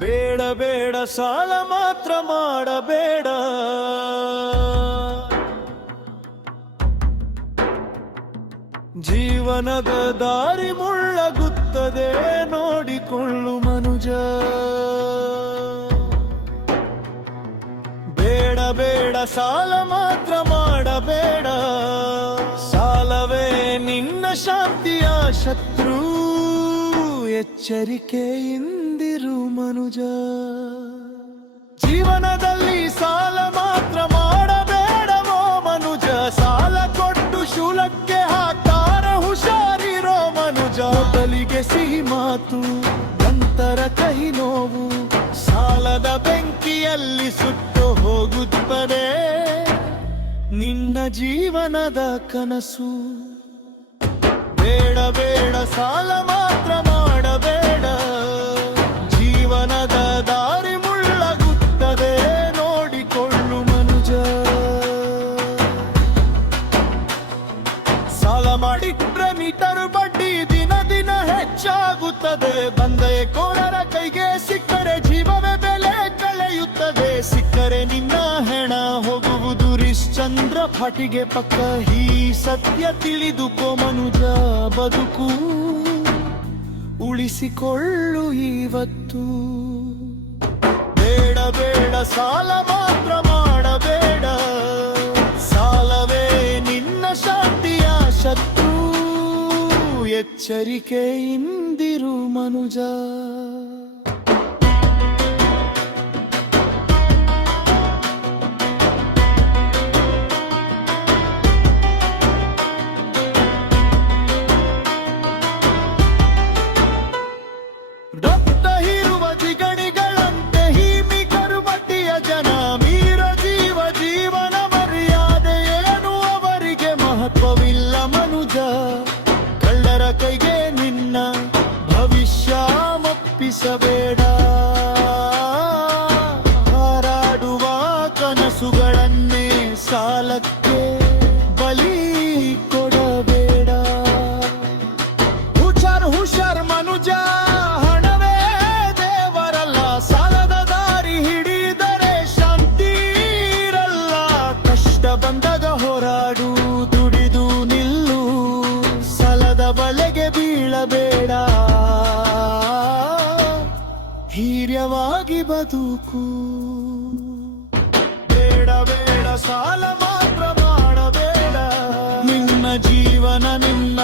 ಬೇಡ ಬೇಡ ಸಾಲ ಮಾತ್ರ ಮಾಡಬೇಡ, ಜೀವನದ ದಾರಿ ಮುಳ್ಳಗುತ್ತದೆ ನೋಡಿಕೊಳ್ಳು ಮನುಜ. ಬೇಡ ಬೇಡ ಸಾಲ ಮಾತ್ರ ಮಾಡಬೇಡ, ಸಾಲವೇ ನಿನ್ನ ಶಾಂತಿಯ ಶತ್ರು, ಎಚ್ಚರಿಕೆಯಿಂದಿರು ಮನುಜ. ಜೀವನದಲ್ಲಿ ಸಾಲ ಮಾತ್ರ ಮಾಡಬೇಡವೋ ಮನುಜ, ಸಾಲ ಕೊಟ್ಟು ಶೂಲಕ್ಕೆ ಹಾಕ್ತಾರೆ ಹುಷಾರಿರೋ ಮನುಜ. ಮೊದಲಿಗೆ ಸಿಹಿ ಮಾತು ನಂತರ ಕಹಿ ನೋವು, ಸಾಲದ ಬೆಂಕಿಯಲ್ಲಿ ಸುಟ್ಟು ಹೋಗುತ್ತದೆ ನಿನ್ನ ಜೀವನದ ಕನಸು. ಬೇಡ ಬೇಡ ಸಾಲ ಮಾತ್ರ ಮಾಡಬೇಡ, ಜೀವನದ ದಾರಿ ಮುಳ್ಳಗುತ್ತದೆ ನೋಡಿಕೊಳ್ಳು ಮನುಜ. ಸಾಲ ಮಾಡಿಟ್ರೆ ಮೀಟರ್ ಬಡ್ಡಿ ದಿನ ದಿನ ಹೆಚ್ಚಾಗುತ್ತದೆ, ಬಂದೆಕೋರರ ಕೈಗೆ ಸಿಕ್ಕರೆ ಜೀವವೇ ಬೆಲೆ ಕಳೆಯುತ್ತದೆ. ಸಿಕ್ಕರೆ ನಿನ್ನ ಹೆಣ ಹೋಗುವುದು ಹರಿಶ್ಚಂದ್ರ ಪಾಟಿಗೆ ಪಕ್ಕ, ಈ ಸತ್ಯ ತಿಳಿದುಕೋ ಮನುಜ. ಬದುಕು ಉಳಿಸಿಕೊಳ್ಳು ಇವತ್ತು. ಬೇಡ ಬೇಡ ಸಾಲ ಮಾತ್ರ ಮಾಡಬೇಡ, ಸಾಲವೇ ನಿನ್ನ ಶಾಂತಿಯ ಶತ್ರು, ಎಚ್ಚರಿಕೆಯಿಂದಿರು ಮನುಜ. ರಕ್ತ ಹೀರುವ ಜಿಗಣಿಗಳಂತೆ ಹೀಮಿ ಕರುಬಟ್ಟಿಯ ಜನ, ಮೀರ ಜೀವನ ಮರ್ಯಾದೆ ಏನು ಅವರಿಗೆ ಮಹತ್ವವಿಲ್ಲ ಮನುಜ. ಕಳ್ಳರ ಕೈಗೆ ನಿನ್ನ ಭವಿಷ್ಯ ಒಪ್ಪಿಸಬೇಡ, ಹಾರಾಡುವ ಕನಸುಗಳನ್ನೇ ಸಾಲಕ್ಕೆ ಬಲಿ ಕೊಡಬೇಡ. ಹುಷಾರ್ ಹುಷಾರ್ ಮನುಜ, ಹಣವೇ ದೇವರಲ್ಲ, ಸಾಲದ ದಾರಿ ಹಿಡಿದರೆ ಶಾಂತಿ ಇರಲ್ಲ. ಕಷ್ಟ ಬಂದಾಗ ಹೋರಾಡು, ದುಡಿದು ನಿಲ್ಲು, ಸಾಲದ ಬಲೆಗೆ ಬೀಳಬೇಡ, ಧೈರ್ಯವಾಗಿ ಬದುಕು. ಬೇಡ ಬೇಡ ಸಾಲ ಮಾತ್ರ ಮಾಡಬೇಡ, ನಿನ್ನ ಜೀವನ ನಿನ್ನ